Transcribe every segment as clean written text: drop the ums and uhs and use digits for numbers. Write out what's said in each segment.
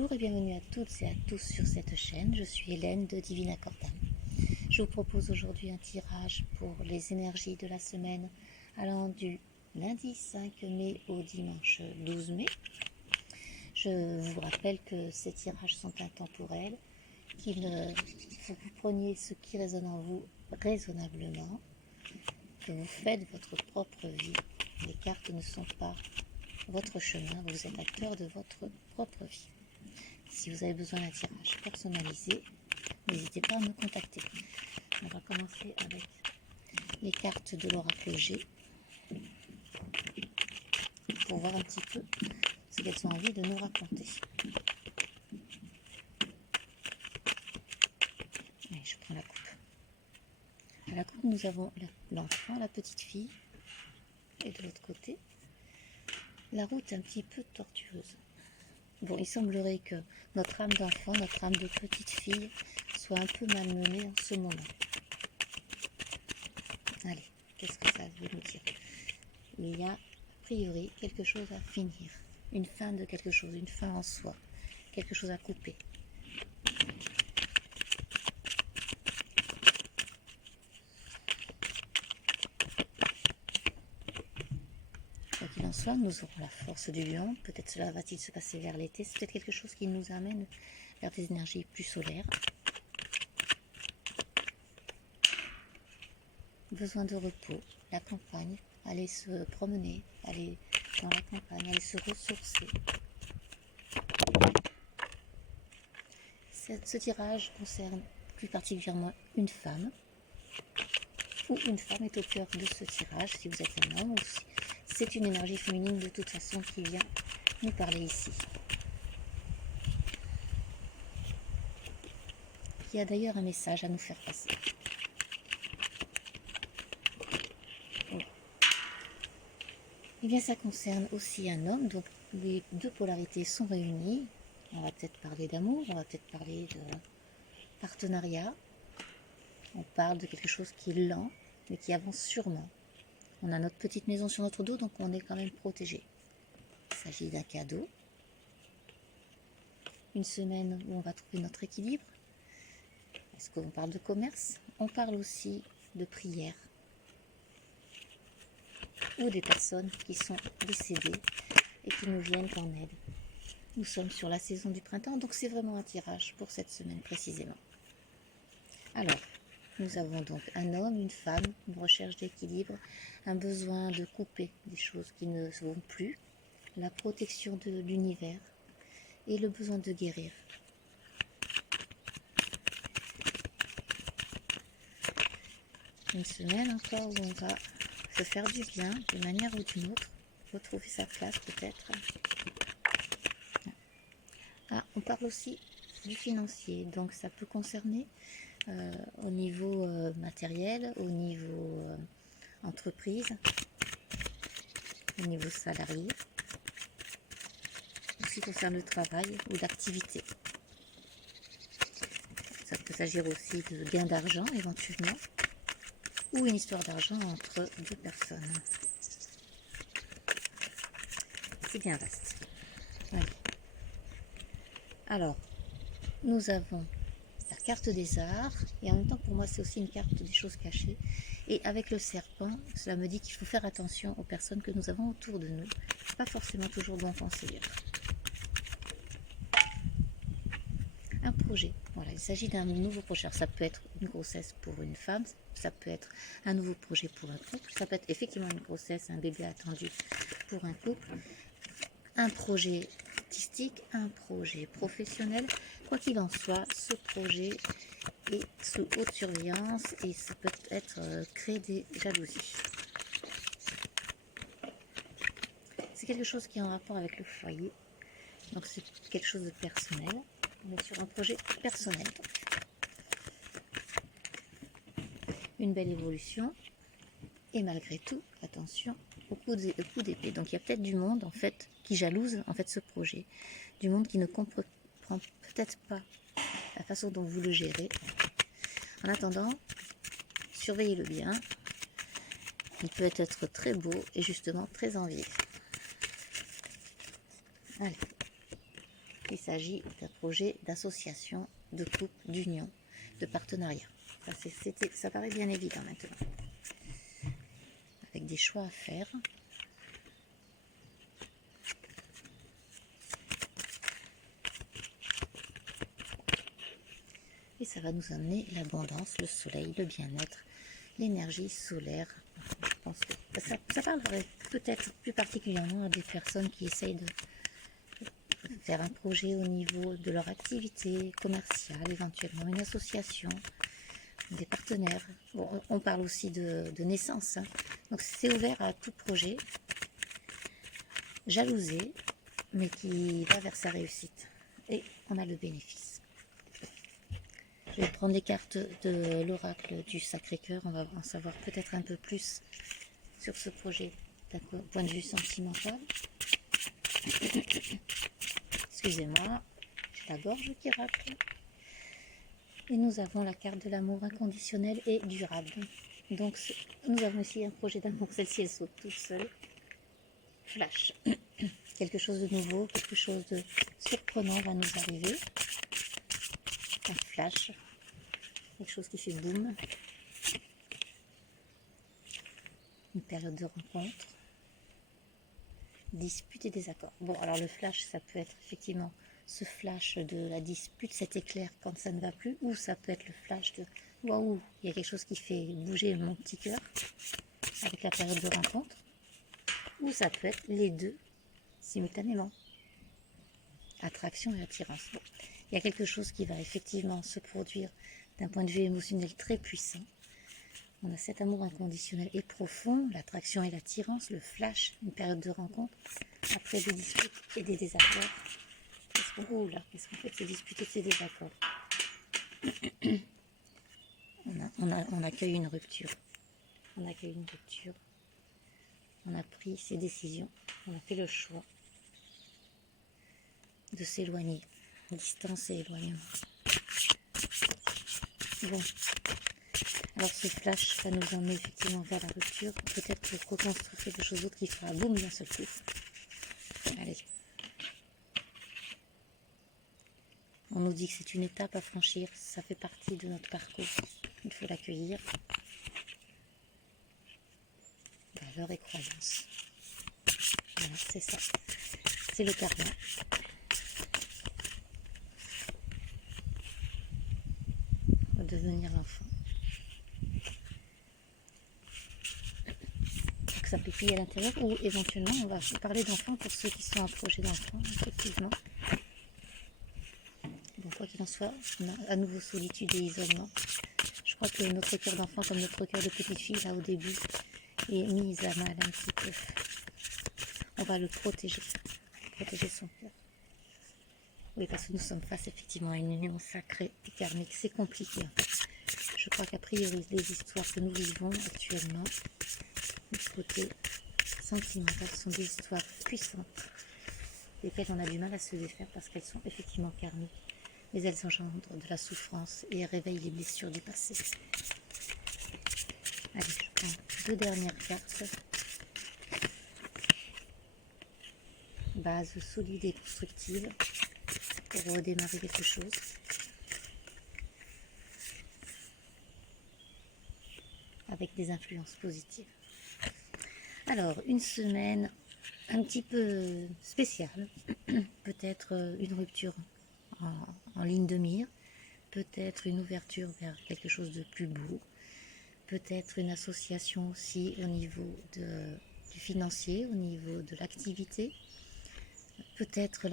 Bonjour et bienvenue à toutes et à tous sur cette chaîne. Je suis Hélène de Divina Cordam. Je vous propose aujourd'hui un tirage pour les énergies de la semaine allant du lundi 5 mai au dimanche 12 mai. Je vous rappelle que ces tirages sont intemporels, qu'il faut que vous preniez ce qui résonne en vous raisonnablement, que vous faites votre propre vie. Les cartes ne sont pas votre chemin, vous êtes acteur de votre propre vie. Si vous avez besoin d'un tirage personnalisé, n'hésitez pas à me contacter. On va commencer avec les cartes de l'oracle G pour voir un petit peu ce qu'elles ont envie de nous raconter. Allez, je prends la coupe. À la coupe, nous avons l'enfant, la petite fille, et de l'autre côté, la route un petit peu tortueuse. Bon, il semblerait que notre âme d'enfant, notre âme de petite fille, soit un peu malmenée en ce moment. Allez, qu'est-ce que ça veut nous dire? Il y a, a priori, quelque chose à finir. Une fin de quelque chose, une fin en soi. Quelque chose à couper. Quoi qu'il en soit, nous aurons la force du lion. Peut-être cela va-t-il se passer vers l'été. C'est peut-être quelque chose qui nous amène vers des énergies plus solaires. Besoin de repos, la campagne, aller se promener, aller dans la campagne, aller se ressourcer. Ce tirage concerne plus particulièrement une femme, ou une femme est au cœur de ce tirage, si vous êtes un homme, ou si c'est une énergie féminine de toute façon qui vient nous parler ici. Il y a d'ailleurs un message à nous faire passer. Eh bien, ça concerne aussi un homme, donc les deux polarités sont réunies. On va peut-être parler d'amour, on va peut-être parler de partenariat. On parle de quelque chose qui est lent, mais qui avance sûrement. On a notre petite maison sur notre dos, donc on est quand même protégé. Il s'agit d'un cadeau. Une semaine où on va trouver notre équilibre. Est-ce qu'on parle de commerce? On parle aussi de prière. Ou des personnes qui sont décédées et qui nous viennent en aide. Nous sommes sur la saison du printemps, donc c'est vraiment un tirage pour cette semaine précisément. Alors, nous avons donc un homme, une femme, une recherche d'équilibre, un besoin de couper des choses qui ne vont plus, la protection de l'univers et le besoin de guérir. Une semaine encore où on va se faire du bien d'une manière ou d'une autre, retrouver sa place peut-être. Ah, on parle aussi du financier, donc ça peut concerner au niveau matériel, au niveau entreprise, au niveau salarié, aussi concerne le travail ou l'activité. Ça peut s'agir aussi de gain d'argent éventuellement, ou une histoire d'argent entre deux personnes. C'est bien vaste. Ouais. Alors, nous avons la carte des arts, et en même temps pour moi c'est aussi une carte des choses cachées. Et avec le serpent, cela me dit qu'il faut faire attention aux personnes que nous avons autour de nous. Pas forcément toujours bon conseiller. Un projet, voilà, il s'agit d'un nouveau projet. Ça peut être une grossesse pour une femme, ça peut être un nouveau projet pour un couple, ça peut être effectivement une grossesse, un bébé attendu pour un couple, un projet artistique, un projet professionnel. Quoi qu'il en soit, ce projet est sous haute surveillance et ça peut être créer des jalousies. C'est quelque chose qui est en rapport avec le foyer, donc c'est quelque chose de personnel. On est sur un projet personnel. Une belle évolution et malgré tout, attention au coup d'épée. Donc il y a peut-être du monde en fait qui jalouse en fait ce projet, du monde qui ne comprend peut-être pas la façon dont vous le gérez. En attendant, surveillez-le bien. Il peut être très beau et justement très envié. Allez. Il s'agit d'un projet d'association, de couple, d'union, de partenariat. Ça paraît bien évident maintenant. Avec des choix à faire. Et ça va nous amener l'abondance, le soleil, le bien-être, l'énergie solaire. Je pense que ça parlerait peut-être plus particulièrement à des personnes qui essayent de faire un projet au niveau de leur activité commerciale, éventuellement une association, des partenaires. Bon, on parle aussi de naissance, hein. Donc c'est ouvert à tout projet jalousé, mais qui va vers sa réussite. Et on a le bénéfice. Je vais prendre les cartes de l'oracle du Sacré-Cœur. On va en savoir peut-être un peu plus sur ce projet d'un point de vue sentimental. Excusez-moi, j'ai la gorge qui racle. Et nous avons la carte de l'amour inconditionnel et durable. Donc nous avons ici un projet d'amour. Celle-ci, elle saute toute seule. Flash. Quelque chose de nouveau, quelque chose de surprenant va nous arriver. Un flash. Quelque chose qui fait boum. Une période de rencontre. Dispute et désaccord. Bon, alors le flash, ça peut être effectivement ce flash de la dispute, cet éclair quand ça ne va plus, ou ça peut être le flash de waouh, il y a quelque chose qui fait bouger mon petit cœur avec la période de rencontre, ou ça peut être les deux simultanément. Attraction et attirance. Bon, il y a quelque chose qui va effectivement se produire d'un point de vue émotionnel très puissant. On a cet amour inconditionnel et profond, l'attraction et l'attirance, le flash, une période de rencontre, après des disputes et des désaccords. Qu'est-ce qu'on fait de ces disputes et de ces désaccords? On accueille une rupture. On accueille une rupture. On a pris ses décisions. On a fait le choix de s'éloigner. Distance et éloignement. Bon. Alors ce flash, ça nous emmène effectivement vers la rupture, peut-être pour reconstruire quelque chose d'autre qui fera boum d'un seul coup. Allez. On nous dit que c'est une étape à franchir, ça fait partie de notre parcours. Il faut l'accueillir. Valeurs et croyances. Voilà, c'est ça. C'est le karma. Devenir l'enfant. S'amplifier à l'intérieur, ou éventuellement on va parler d'enfants pour ceux qui sont en projet d'enfant, effectivement. Bon, quoi qu'il en soit, on a à nouveau solitude et isolement. Je crois que notre cœur d'enfant, comme notre cœur de petite fille, là au début, est mis à mal un petit peu. On va le protéger son cœur. Oui, parce que nous sommes face effectivement à une union sacrée et karmique. C'est compliqué. Je crois qu'a priori, les histoires que nous vivons actuellement, du côté sentimental, sont des histoires puissantes, desquelles on a du mal à se défaire parce qu'elles sont effectivement karmiques, mais elles engendrent de la souffrance et réveillent les blessures du passé. Allez, je prends 2 dernières cartes. Base solide et constructive pour redémarrer quelque chose. Avec des influences positives. Alors, une semaine un petit peu spéciale, peut-être une rupture en ligne de mire, peut-être une ouverture vers quelque chose de plus beau, peut-être une association aussi au niveau du financier, au niveau de l'activité, peut-être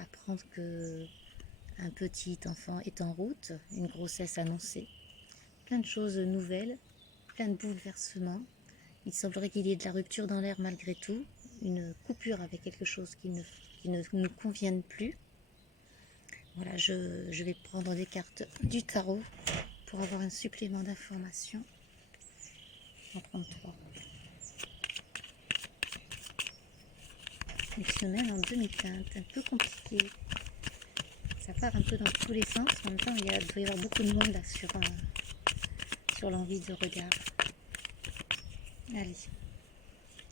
apprendre que un petit enfant est en route, une grossesse annoncée, plein de choses nouvelles, plein de bouleversements. Il semblerait qu'il y ait de la rupture dans l'air malgré tout, une coupure avec quelque chose qui ne nous convienne plus. Voilà, je vais prendre des cartes du tarot pour avoir un supplément d'informations. On va prendre 3. Une semaine en demi-teinte, un peu compliquée. Ça part un peu dans tous les sens. En même temps, il doit y avoir beaucoup de monde là sur l'envie de regard. Allez,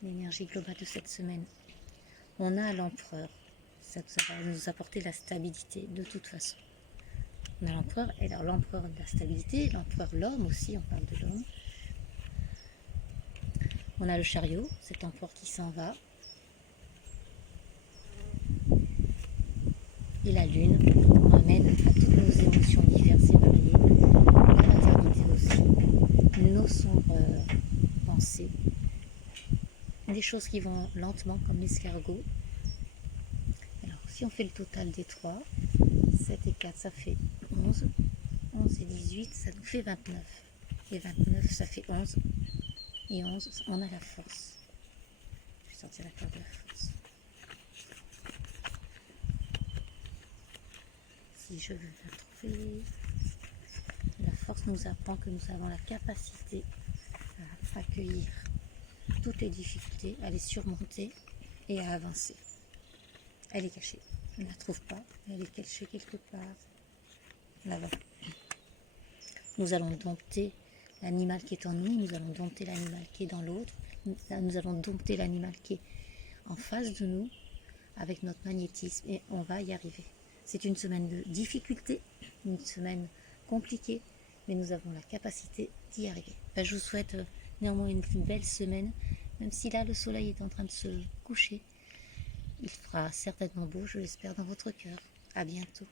l'énergie globale de cette semaine. On a l'empereur. ça va nous apporter la stabilité de toute façon. On a l'empereur, et alors l'empereur de la stabilité, l'empereur l'homme aussi, on parle de l'homme. On a le chariot, cet empereur qui s'en va. Et la lune nous ramène à toutes nos émotions diverses et variées, la maternité aussi, nos sombres pensées, des choses qui vont lentement comme l'escargot. Alors si on fait le total des 3, 7 et 4 ça fait 11, 11 et 18 ça nous fait 29, et 29 ça fait 11, et 11 on a la force. Je vais sortir la carte de la force. Si je veux la trouver, la force nous apprend que nous avons la capacité à accueillir toutes les difficultés, à les surmonter et à avancer. Elle est cachée, on ne la trouve pas, elle est cachée quelque part là-bas. Nous allons dompter l'animal qui est en nous, nous allons dompter l'animal qui est dans l'autre, nous allons dompter l'animal qui est en face de nous avec notre magnétisme et on va y arriver. C'est une semaine de difficulté, une semaine compliquée, mais nous avons la capacité d'y arriver. Je vous souhaite néanmoins une belle semaine, même si là le soleil est en train de se coucher. Il fera certainement beau, je l'espère, dans votre cœur. À bientôt.